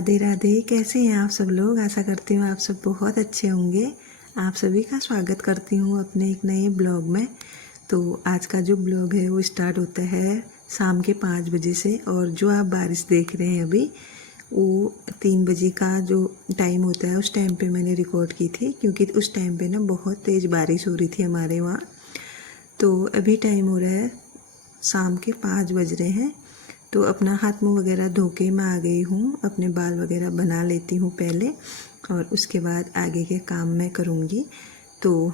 राधे राधे। कैसे हैं आप सब लोग? आशा करती हूँ आप सब बहुत अच्छे होंगे। आप सभी का स्वागत करती हूँ अपने एक नए ब्लॉग में। तो आज का जो ब्लॉग है वो स्टार्ट होता है शाम के 5 बजे से, और जो आप बारिश देख रहे हैं अभी वो 3 बजे का जो टाइम होता है उस टाइम पे मैंने रिकॉर्ड की थी, क्योंकि उस टाइम पे ना बहुत तेज़ बारिश हो रही थी हमारे वहाँ। तो अभी टाइम हो रहा है शाम के 5 बज रहे हैं। तो अपना हाथ मुँह वगैरह धो के मैं आ गई हूँ, अपने बाल वगैरह बना लेती हूँ पहले, और उसके बाद आगे के काम मैं करूँगी। तो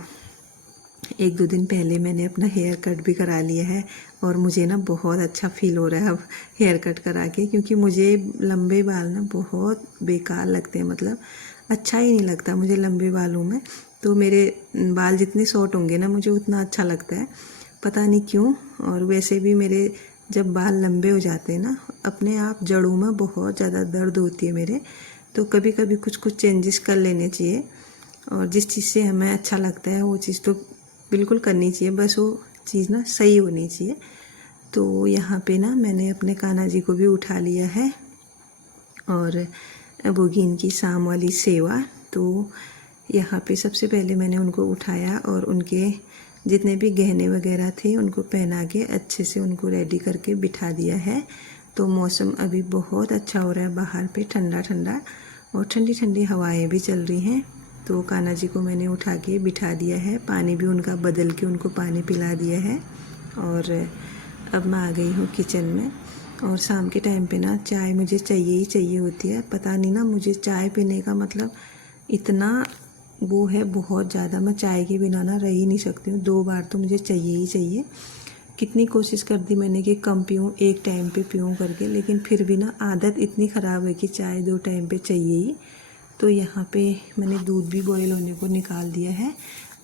1-2 दिन पहले मैंने अपना हेयर कट भी करा लिया है, और मुझे ना बहुत अच्छा फील हो रहा है अब हेयर कट करा के, क्योंकि मुझे लंबे बाल ना बहुत बेकार लगते हैं, मतलब अच्छा ही नहीं लगता मुझे लंबे बालों में। तो मेरे बाल जितने शॉर्ट होंगे ना मुझे उतना अच्छा लगता है, पता नहीं क्यों। और वैसे भी मेरे जब बाल लंबे हो जाते हैं ना अपने आप जड़ों में बहुत ज़्यादा दर्द होती है मेरे। तो कभी कभी कुछ कुछ चेंजेस कर लेने चाहिए, और जिस चीज़ से हमें अच्छा लगता है वो चीज़ तो बिल्कुल करनी चाहिए, बस वो चीज़ ना सही होनी चाहिए। तो यहाँ पे ना मैंने अपने कान्हा जी को भी उठा लिया है, और अब होगी इनकी शाम वाली सेवा। तो यहाँ पे सबसे पहले मैंने उनको उठाया और उनके जितने भी गहने वगैरह थे उनको पहना के अच्छे से उनको रेडी करके बिठा दिया है। तो मौसम अभी बहुत अच्छा हो रहा है बाहर पे, ठंडा ठंडा, और ठंडी ठंडी हवाएं भी चल रही हैं। तो कान्हा जी को मैंने उठा के बिठा दिया है, पानी भी उनका बदल के उनको पानी पिला दिया है। और अब मैं आ गई हूँ किचन में, और शाम के टाइम पे ना चाय मुझे चाहिए ही चाहिए होती है। पता नहीं ना, मुझे चाय पीने का मतलब इतना वो है बहुत ज़्यादा, मैं चाय के बिना ना रह ही नहीं सकती हूँ। 2 बार तो मुझे चाहिए ही चाहिए। कितनी कोशिश कर दी मैंने कि कम पीऊँ, एक टाइम पे पीऊँ करके, लेकिन फिर भी ना आदत इतनी ख़राब है कि चाय 2 टाइम पे चाहिए ही। तो यहाँ पे मैंने दूध भी बॉयल होने को निकाल दिया है,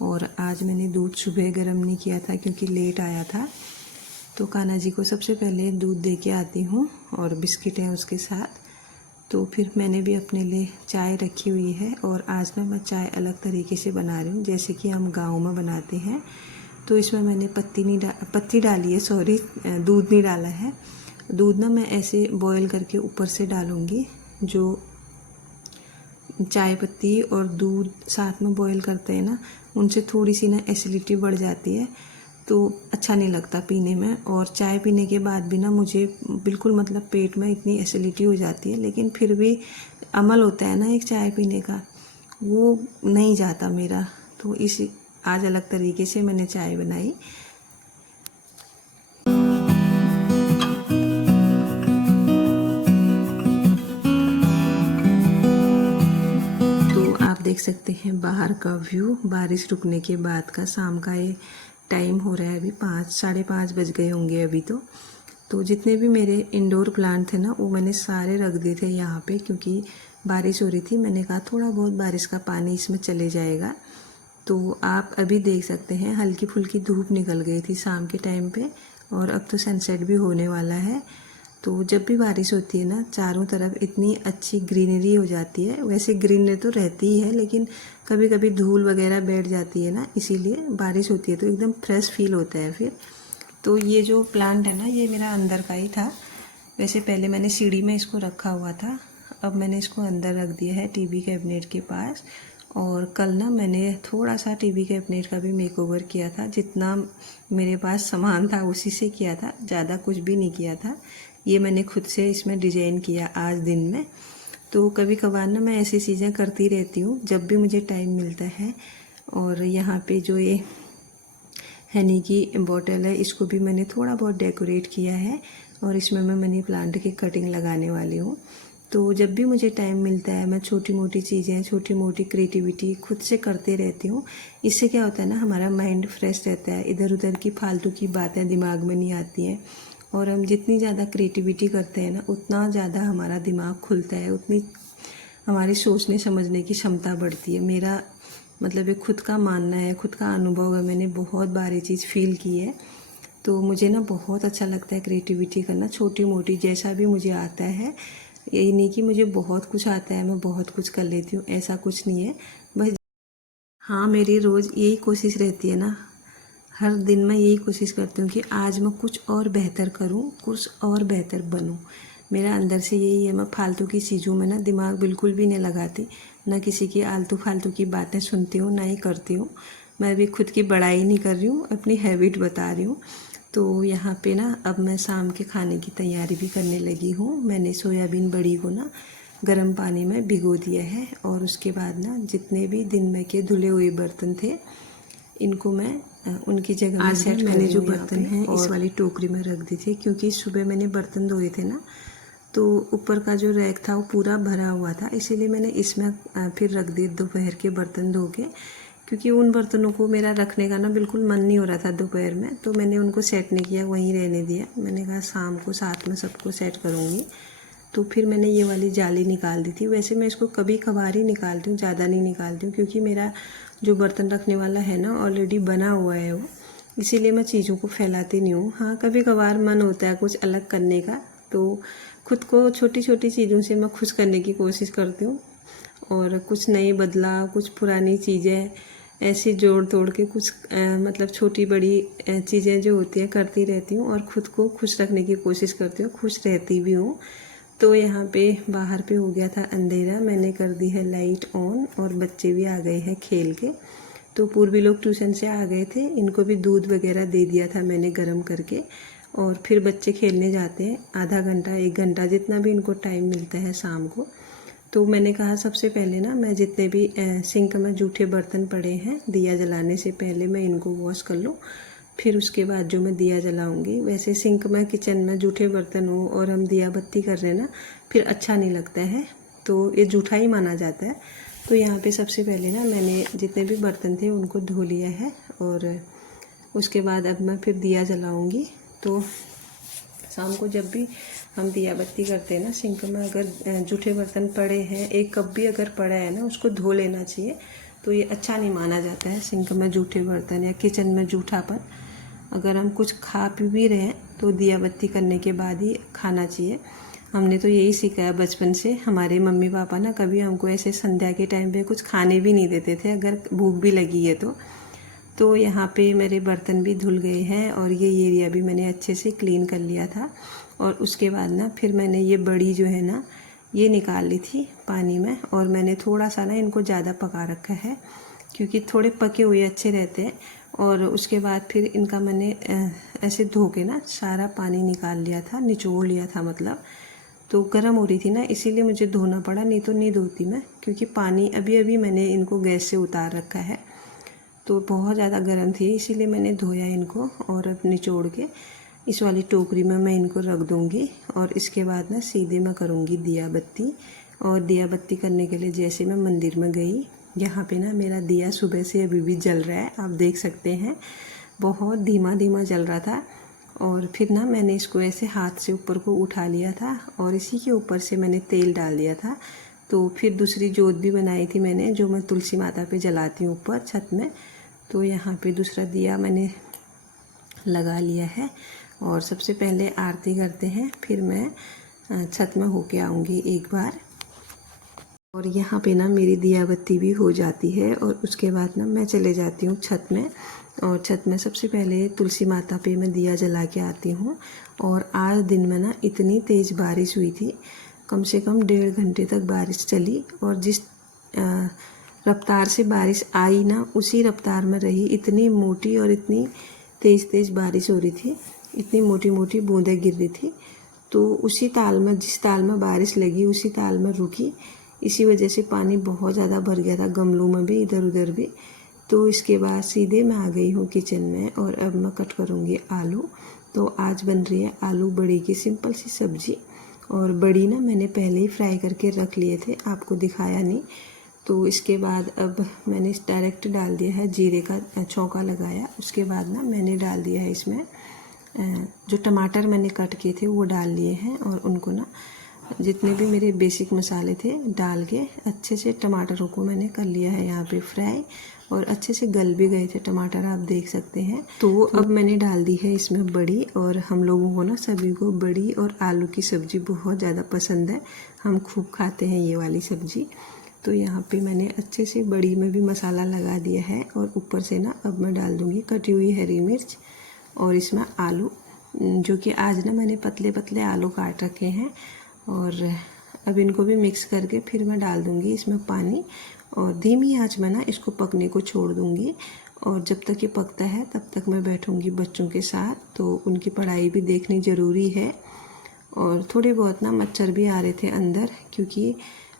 और आज मैंने दूध सुबह गर्म नहीं किया था क्योंकि लेट आया था। तो कान्हा जी को सबसे पहले दूध दे के आती हूँ, और बिस्किट है उसके साथ। तो फिर मैंने भी अपने लिए चाय रखी हुई है, और आज ना मैं चाय अलग तरीके से बना रही हूँ जैसे कि हम गाँव में बनाते हैं। तो इसमें मैंने पत्ती डाली है, सॉरी, दूध नहीं डाला है। दूध ना मैं ऐसे बॉयल करके ऊपर से डालूँगी। जो चाय पत्ती और दूध साथ में बॉयल करते हैं ना उनसे थोड़ी सी ना एसिडिटी बढ़ जाती है, तो अच्छा नहीं लगता पीने में। और चाय पीने के बाद भी ना मुझे बिल्कुल मतलब पेट में इतनी एसिडिटी हो जाती है, लेकिन फिर भी अमल होता है ना एक चाय पीने का, वो नहीं जाता मेरा। तो इसी आज अलग तरीके से मैंने चाय बनाई। तो आप देख सकते हैं बाहर का व्यू, बारिश रुकने के बाद का शाम का ये टाइम हो रहा है। अभी 5-5:30 बज गए होंगे अभी तो जितने भी मेरे इंडोर प्लांट थे ना वो मैंने सारे रख दिए थे यहाँ पे, क्योंकि बारिश हो रही थी। मैंने कहा थोड़ा बहुत बारिश का पानी इसमें चले जाएगा। तो आप अभी देख सकते हैं हल्की फुल्की धूप निकल गई थी शाम के टाइम पे, और अब तो सनसेट भी होने वाला है। तो जब भी बारिश होती है ना चारों तरफ इतनी अच्छी ग्रीनरी हो जाती है। वैसे ग्रीनरी तो रहती ही है, लेकिन कभी कभी धूल वगैरह बैठ जाती है ना, इसीलिए बारिश होती है तो एकदम फ्रेश फील होता है फिर। तो ये जो प्लांट है ना ये मेरा अंदर का ही था। वैसे पहले मैंने सीढ़ी में इसको रखा हुआ था, अब मैंने इसको अंदर रख दिया है टीवी कैबिनेट के पास। और कल ना मैंने थोड़ा सा टीवी कैबिनेट का भी मेकओवर किया था, जितना मेरे पास सामान था उसी से किया था, ज़्यादा कुछ भी नहीं किया था। ये मैंने खुद से इसमें डिज़ाइन किया आज दिन में। तो कभी कभार ना मैं ऐसी चीज़ें करती रहती हूँ जब भी मुझे टाइम मिलता है। और यहाँ पे जो ये हनी की बॉटल है इसको भी मैंने थोड़ा बहुत डेकोरेट किया है, और इसमें मैं मनी प्लांट की कटिंग लगाने वाली हूँ। तो जब भी मुझे टाइम मिलता है मैं छोटी मोटी चीज़ें, छोटी मोटी क्रिएटिविटी खुद से करते रहती हूँ। इससे क्या होता है ना, हमारा माइंड फ्रेश रहता है, इधर उधर की फालतू की बातें दिमाग में नहीं आती हैं। और हम जितनी ज़्यादा क्रिएटिविटी करते हैं ना उतना ज़्यादा हमारा दिमाग खुलता है, उतनी हमारी सोचने समझने की क्षमता बढ़ती है। मेरा मतलब ये खुद का मानना है, खुद का अनुभव है, मैंने बहुत बार ये चीज़ फील की है। तो मुझे ना बहुत अच्छा लगता है क्रिएटिविटी करना, छोटी मोटी जैसा भी मुझे आता है। यही नहीं कि मुझे बहुत कुछ आता है मैं बहुत कुछ कर लेती हूँ, ऐसा कुछ नहीं है। बस हाँ, मेरी रोज़ यही कोशिश रहती है ना, हर दिन मैं यही कोशिश करती हूँ कि आज मैं कुछ और बेहतर करूँ, कुछ और बेहतर बनूँ। मेरा अंदर से यही है, मैं फालतू की चीज़ों में ना दिमाग बिल्कुल भी नहीं लगाती, ना किसी की आलतू फालतू की बातें सुनती हूँ, ना ही करती हूँ। मैं भी खुद की बड़ाई नहीं कर रही हूँ, अपनी हैबिट बता रही हूँ। तो यहाँ पे ना अब मैं शाम के खाने की तैयारी भी करने लगी हूँ। मैंने सोयाबीन बड़ी को ना गर्म पानी में भिगो दिया है, और उसके बाद ना जितने भी दिन में के धुले हुए बर्तन थे इनको मैं उनकी जगह में सेट कर रही हूँ। मैंने जो बर्तन हैं इस वाली टोकरी में रख दी थी, क्योंकि सुबह मैंने बर्तन धोए थे ना, तो ऊपर का जो रैक था वो पूरा भरा हुआ था, इसीलिए मैंने इसमें फिर रख दिए दोपहर के बर्तन धो के, क्योंकि उन बर्तनों को मेरा रखने का ना बिल्कुल मन नहीं हो रहा था दोपहर में, तो मैंने उनको सेट नहीं किया, वहीं रहने दिया। मैंने कहा शाम को साथ में सबको सेट करूँगी। तो फिर मैंने ये वाली जाली निकाल दी थी। वैसे मैं इसको कभी कभार ही निकालती हूँ, ज़्यादा नहीं निकालती हूँ, क्योंकि मेरा जो बर्तन रखने वाला है ना ऑलरेडी बना हुआ है वो, इसीलिए मैं चीज़ों को फैलाती नहीं हूँ। हाँ, कभी कभार मन होता है कुछ अलग करने का, तो खुद को छोटी छोटी चीज़ों से मैं खुश करने की कोशिश करती हूँ, और कुछ नई बदलाव, कुछ पुरानी चीज़ें ऐसी जोड़ तोड़ के कुछ मतलब छोटी बड़ी चीज़ें जो होती हैं करती रहती हूँ, और ख़ुद को खुश रखने की कोशिश करती हूँ, खुश रहती भी हूँ। तो यहाँ पे बाहर पे हो गया था अंधेरा, मैंने कर दी है लाइट ऑन, और बच्चे भी आ गए हैं खेल के। तो पूर्वी लोग ट्यूशन से आ गए थे, इनको भी दूध वगैरह दे दिया था मैंने गर्म करके, और फिर बच्चे खेलने जाते हैं आधा घंटा 1 घंटा जितना भी इनको टाइम मिलता है शाम को। तो मैंने कहा सबसे पहले ना मैं जितने भी सिंक में जूठे बर्तन पड़े हैं दिया जलाने से पहले मैं इनको वॉश कर लूँ, फिर उसके बाद जो मैं दिया जलाऊंगी। वैसे सिंक में किचन में जूठे बर्तन हो और हम दिया बत्ती कर रहे हैं ना, फिर अच्छा नहीं लगता है, तो ये जूठा ही माना जाता है। तो यहाँ पे सबसे पहले ना मैंने जितने भी बर्तन थे उनको धो लिया है, और उसके बाद अब मैं फिर दिया जलाऊंगी। तो शाम को जब भी हम दिया बत्ती करते हैं ना, सिंक में अगर जूठे बर्तन पड़े हैं, 1 कप भी अगर पड़ा है ना, उसको धो लेना चाहिए। तो ये अच्छा नहीं माना जाता है सिंक में जूठे बर्तन या किचन में जूठापन। अगर हम कुछ खा पी भी रहे हैं तो दिया बत्ती करने के बाद ही खाना चाहिए। हमने तो यही सीखा है बचपन से। हमारे मम्मी पापा ना कभी हमको ऐसे संध्या के टाइम पे कुछ खाने भी नहीं देते थे अगर भूख भी लगी है तो यहाँ पे मेरे बर्तन भी धुल गए हैं, और ये एरिया भी मैंने अच्छे से क्लीन कर लिया था। और उसके बाद ना फिर मैंने ये बड़ी जो है ना ये निकाल ली थी पानी में, और मैंने थोड़ा सा ना इनको ज़्यादा पका रखा है, क्योंकि थोड़े पके हुए अच्छे रहते हैं। और उसके बाद फिर इनका मैंने ऐसे धो के ना सारा पानी निकाल लिया था, निचोड़ लिया था मतलब। तो गर्म हो रही थी ना, इसीलिए मुझे धोना पड़ा, नहीं तो नहीं धोती मैं, क्योंकि पानी अभी अभी मैंने इनको गैस से उतार रखा है, तो बहुत ज़्यादा गर्म थी, इसीलिए मैंने धोया इनको। और अब निचोड़ के इस वाली टोकरी में मैं इनको रख दूँगी, और इसके बाद ना सीधे मैं करूँगी दिया बत्ती। और दिया बत्ती करने के लिए जैसे मैं मंदिर में गई, यहाँ पे ना मेरा दिया सुबह से अभी भी जल रहा है, आप देख सकते हैं, बहुत धीमा धीमा जल रहा था। और फिर ना मैंने इसको ऐसे हाथ से ऊपर को उठा लिया था, और इसी के ऊपर से मैंने तेल डाल दिया था। तो फिर दूसरी जोत भी बनाई थी मैंने, जो मैं तुलसी माता पे जलाती हूँ ऊपर छत में। तो यहाँ पे दूसरा दिया मैंने लगा लिया है, और सबसे पहले आरती करते हैं, फिर मैं छत में होके आऊँगी एक बार। और यहाँ पे ना मेरी दिया बत्ती भी हो जाती है, और उसके बाद ना मैं चले जाती हूँ छत में। और छत में सबसे पहले तुलसी माता पे मैं दिया जला के आती हूँ। और आज दिन में ना इतनी तेज़ बारिश हुई थी, कम से कम 1.5 घंटे तक बारिश चली, और जिस रफ्तार से बारिश आई ना उसी रफ्तार में रही। इतनी मोटी और इतनी तेज़ तेज़ बारिश हो रही थी, इतनी मोटी मोटी बूंदें गिर रही थी। तो उसी ताल में, जिस ताल में बारिश लगी उसी ताल में रुकी, इसी वजह से पानी बहुत ज़्यादा भर गया था गमलों में भी, इधर उधर भी। तो इसके बाद सीधे मैं आ गई हूँ किचन में, और अब मैं कट करूँगी आलू। तो आज बन रही है आलू बड़ी की सिंपल सी सब्ज़ी। और बड़ी ना मैंने पहले ही फ्राई करके रख लिए थे, आपको दिखाया नहीं। तो इसके बाद अब मैंने डायरेक्ट डाल दिया है, जीरे का छौंका लगाया। उसके बाद ना मैंने डाल दिया है इसमें जो टमाटर मैंने कट किए थे वो डाल लिए हैं, और उनको ना जितने भी मेरे बेसिक मसाले थे डाल के अच्छे से टमाटरों को मैंने कर लिया है यहाँ पे फ्राई, और अच्छे से गल भी गए थे टमाटर, आप देख सकते हैं। तो अब मैंने डाल दी है इसमें बड़ी, और हम लोगों को ना सभी को बड़ी और आलू की सब्ज़ी बहुत ज़्यादा पसंद है, हम खूब खाते हैं ये वाली सब्ज़ी। तो यहाँ पे मैंने अच्छे से बड़ी में भी मसाला लगा दिया है, और ऊपर से ना अब मैं डाल दूँगी कटी हुई हरी मिर्च, और इसमें आलू, जो कि आज ना मैंने पतले पतले आलू काट रखे हैं। और अब इनको भी मिक्स करके फिर मैं डाल दूँगी इसमें पानी, और धीमी आंच में ना इसको पकने को छोड़ दूँगी। और जब तक ये पकता है तब तक मैं बैठूँगी बच्चों के साथ, तो उनकी पढ़ाई भी देखनी ज़रूरी है। और थोड़े बहुत ना मच्छर भी आ रहे थे अंदर, क्योंकि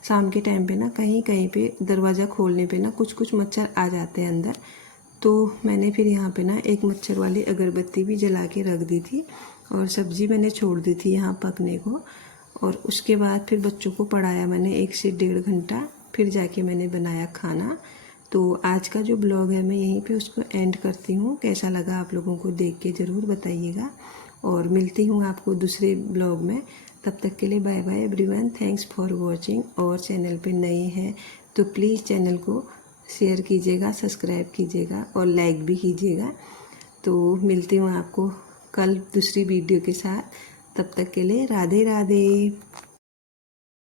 शाम के टाइम पे ना कहीं कहीं पे दरवाज़ा खोलने पे ना कुछ कुछ मच्छर आ जाते हैं अंदर। तो मैंने फिर यहाँ पे ना एक मच्छर वाली अगरबत्ती भी जला के रख दी थी, और सब्ज़ी मैंने छोड़ दी थी यहाँ पकने को। और उसके बाद फिर बच्चों को पढ़ाया मैंने 1 से 1.5 घंटा, फिर जाके मैंने बनाया खाना। तो आज का जो ब्लॉग है मैं यहीं पे उसको एंड करती हूँ। कैसा लगा आप लोगों को देख के ज़रूर बताइएगा, और मिलती हूँ आपको दूसरे ब्लॉग में। तब तक के लिए bye bye everyone, thanks for watching. और चैनल पे नए हैं तो प्लीज़ चैनल को शेयर कीजिएगा, सब्सक्राइब कीजिएगा और लाइक भी कीजिएगा। तो मिलती हूँ आपको कल दूसरी वीडियो के साथ। तब तक के लिए राधे राधे।